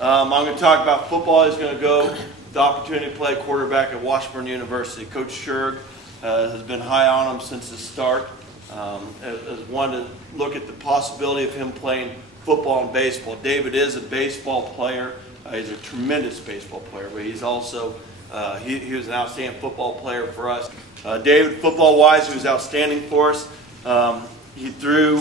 I'm going to talk about football. He's going to go with the opportunity to play quarterback at Washburn University. Coach Scherg has been high on him since the start. Has wanted to look at the possibility of him playing football and baseball. David is a baseball player. He's a tremendous baseball player, but he's also he was an outstanding football player for us. David, football-wise, he was outstanding for us. He threw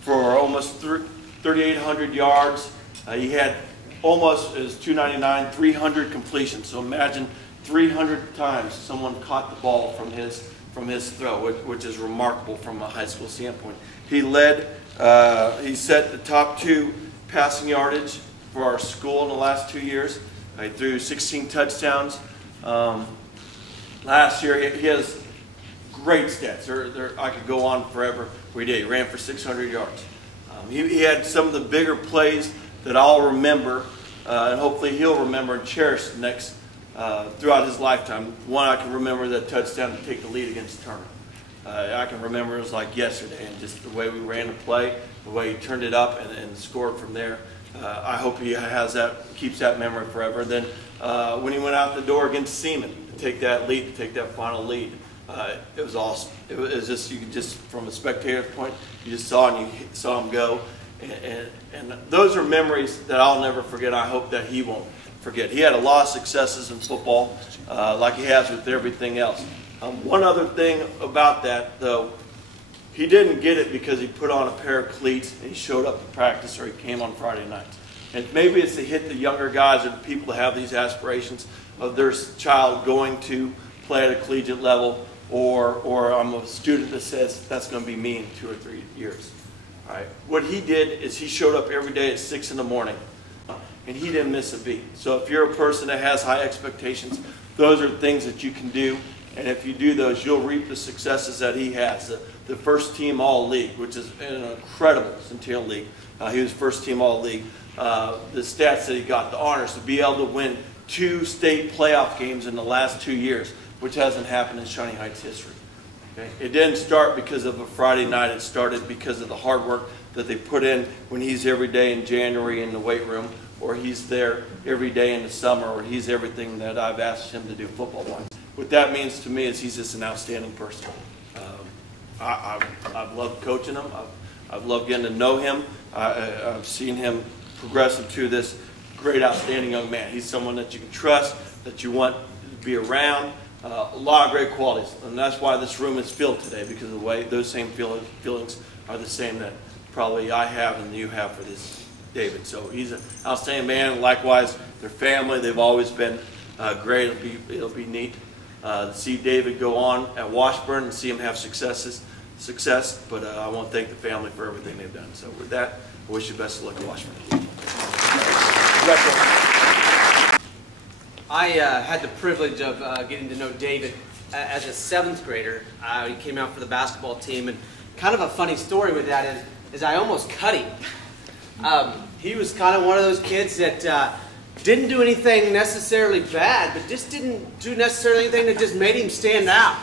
for almost 3,800 yards. He had almost, as 299, 300 completions. So imagine 300 times someone caught the ball from his throw, which is remarkable from a high school standpoint. He led, he set the top 2 passing yardage for our school in the last 2 years. He threw 16 touchdowns. Last year, he has great stats. I could go on forever. We did. He ran for 600 yards. He had some of the bigger plays that I'll remember, and hopefully he'll remember and cherish throughout his lifetime. One, I can remember that touchdown to take the lead against Turner. I can remember it was like yesterday, and just the way we ran the play, the way he turned it up and scored from there. I hope he has that, keeps that memory forever. Then when he went out the door against Seaman to take that lead, to take that final lead, it was awesome. It was just, you could just, from a spectator's point, you just saw him go, and those are memories that I'll never forget. I hope that he won't forget. He had a lot of successes in football, like he has with everything else. One other thing about that, though, he didn't get it because he put on a pair of cleats and he showed up to practice or he came on Friday nights. And maybe it's to hit the younger guys or the people that have these aspirations of their child going to play at a collegiate level, or I'm a student that says that's going to be me in 2 or 3 years. All right. What he did is he showed up every day at 6 in the morning, and he didn't miss a beat. So if you're a person that has high expectations, those are things that you can do, and if you do those, you'll reap the successes that he has. The first team All-League, which is an incredible Centennial League. He was first team All-League. The stats that he got, the honors, to be able to win 2 state playoff games in the last 2 years, which hasn't happened in Shawnee Heights history. Okay? It didn't start because of a Friday night. It started because of the hard work that they put in when he's every day in January in the weight room, or he's there every day in the summer, or he's everything that I've asked him to do football-wise. What that means to me is he's just an outstanding person. I've loved coaching him. I've loved getting to know him. I've seen him progress into this great, outstanding young man. He's someone that you can trust, that you want to be around. A lot of great qualities, and that's why this room is filled today, because of the way those same feelings are the same that probably I have and you have for this David. So he's an outstanding man. Likewise, their family, they've always been great. It'll be neat to see David go on at Washburn and see him have success. But I want to thank the family for everything they've done. So with that, I wish you best of luck at Washburn. I had the privilege of getting to know David as a 7th grader. He came out for the basketball team, and kind of a funny story with that is I almost cut him. He was kind of one of those kids that didn't do anything necessarily bad, but just didn't do necessarily anything that just made him stand out.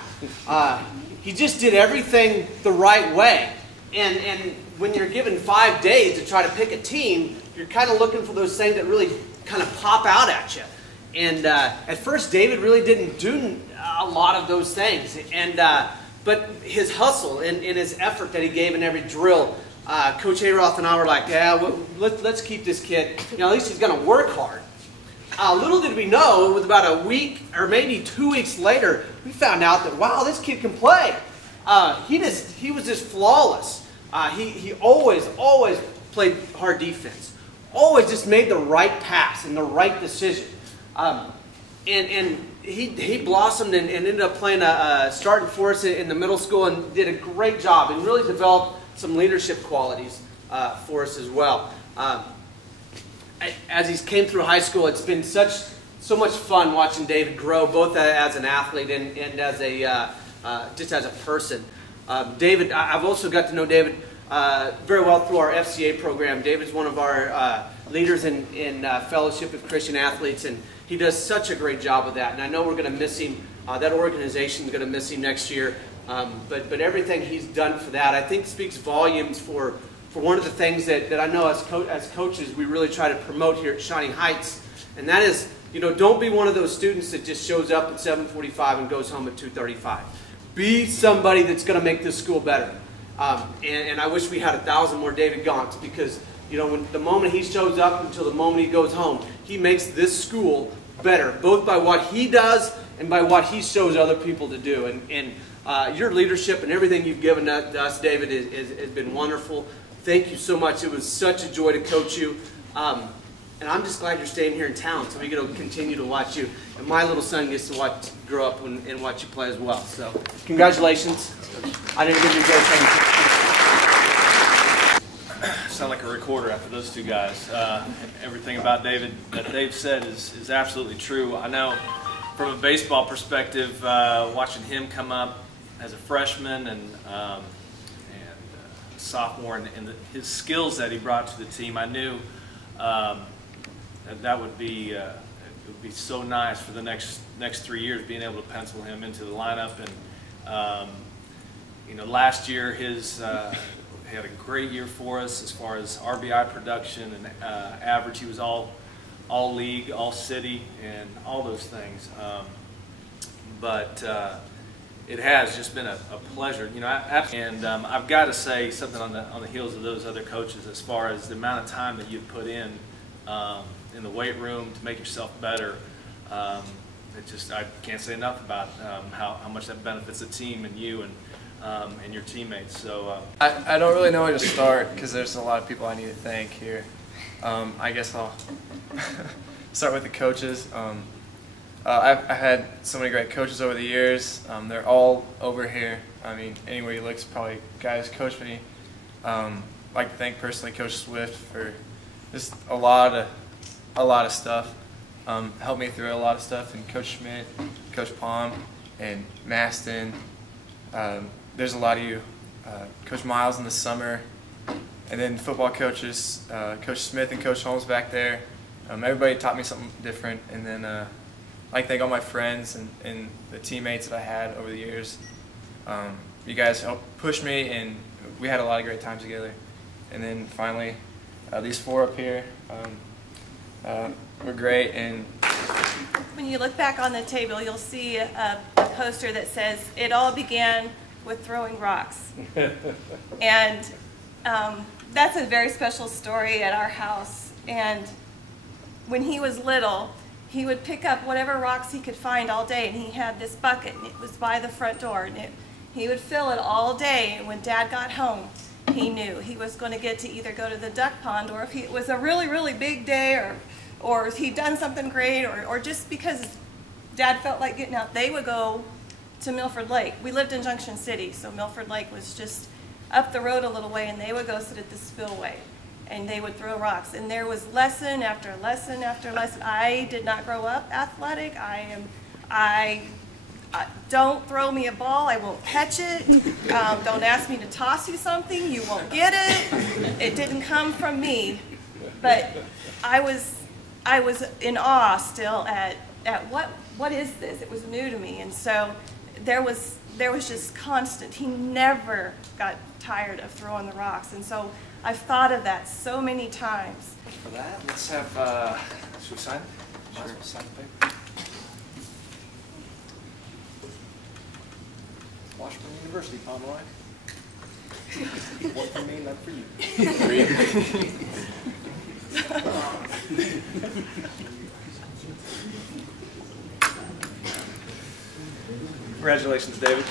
He just did everything the right way. And when you're given 5 days to try to pick a team, you're kind of looking for those things that really kind of pop out at you. And at first, David really didn't do a lot of those things. But his hustle and his effort that he gave in every drill, Coach Ayroth and I were like, yeah, well, let's keep this kid. You know, at least he's going to work hard. Little did we know, with about a week or maybe 2 weeks later, we found out that, wow, this kid can play. He was just flawless. He always played hard defense. Always just made the right pass and the right decision. And he blossomed and ended up playing starting for us in the middle school and did a great job and really developed some leadership qualities for us as well. As he came through high school, it's been so much fun watching David grow, both as an athlete and as just as a person. David, I've also got to know David very well through our FCA program. David's one of our leaders in Fellowship of Christian Athletes, and he does such a great job with that. And I know we're going to miss him. That organization is going to miss him next year. But everything he's done for that, I think, speaks volumes for for one of the things that I know as coaches we really try to promote here at Shining Heights, and that is, don't be one of those students that just shows up at 7:45 and goes home at 2:35. Be somebody that's going to make this school better. And I wish we had 1,000 more David Gaunts, because when the moment he shows up until the moment he goes home, he makes this school better, both by what he does and by what he shows other people to do. And your leadership and everything you've given to us, David, has been wonderful. Thank you so much. It was such a joy to coach you. And I'm just glad you're staying here in town, so we get to continue to watch you. And my little son gets to grow up and watch you play as well. So congratulations. I didn't give you a great thing. Sound like a recorder after those two guys. Everything about David that Dave said is absolutely true. I know from a baseball perspective, watching him come up as a freshman and sophomore, and his skills that he brought to the team, I knew that would be it would be so nice for the next 3 years, being able to pencil him into the lineup. And last year he had a great year for us as far as RBI production and average. He was all league, all city, and all those things. But it has just been a pleasure, and I've got to say something on the heels of those other coaches, as far as the amount of time that you put in the weight room to make yourself better. I can't say enough about how much that benefits the team and you and your teammates. So I don't really know where to start, because there's a lot of people I need to thank here. I guess I'll start with the coaches. I've had so many great coaches over the years. They're all over here. I mean, anywhere you look, it's probably guys coached me. I'd like to thank personally Coach Swift for just a lot of stuff. Helped me through a lot of stuff, and Coach Schmidt, Coach Palm, and Maston. There's a lot of you. Coach Miles in the summer, and then football coaches, Coach Smith and Coach Holmes back there. Everybody taught me something different, and then I'd like to thank all my friends and the teammates that I had over the years. You guys helped push me, and we had a lot of great times together. And then finally, these four up here were great. And when you look back on the table, you'll see a poster that says, "It all began with throwing rocks." And that's a very special story at our house. And when he was little, he would pick up whatever rocks he could find all day, and he had this bucket, and it was by the front door, and he would fill it all day. And when Dad got home, he knew he was going to get to either go to the duck pond, or if it was a really, really big day, or he'd done something great, or just because Dad felt like getting out, they would go to Milford Lake. We lived in Junction City, so Milford Lake was just up the road a little way, and they would go sit at the spillway, and they would throw rocks. And there was lesson after lesson after lesson. I did not grow up athletic. Don't throw me a ball, I won't catch it. Don't ask me to toss you something, you won't get it. It didn't come from me. But I was in awe still at what is this? It was new to me. And so there was just constant. He never got tired of throwing the rocks. And so I've thought of that so many times. for that, let's have, should we sign? Sure. Sign the paper. Washburn University, Pomeroy. One for me, none for you. Congratulations, David.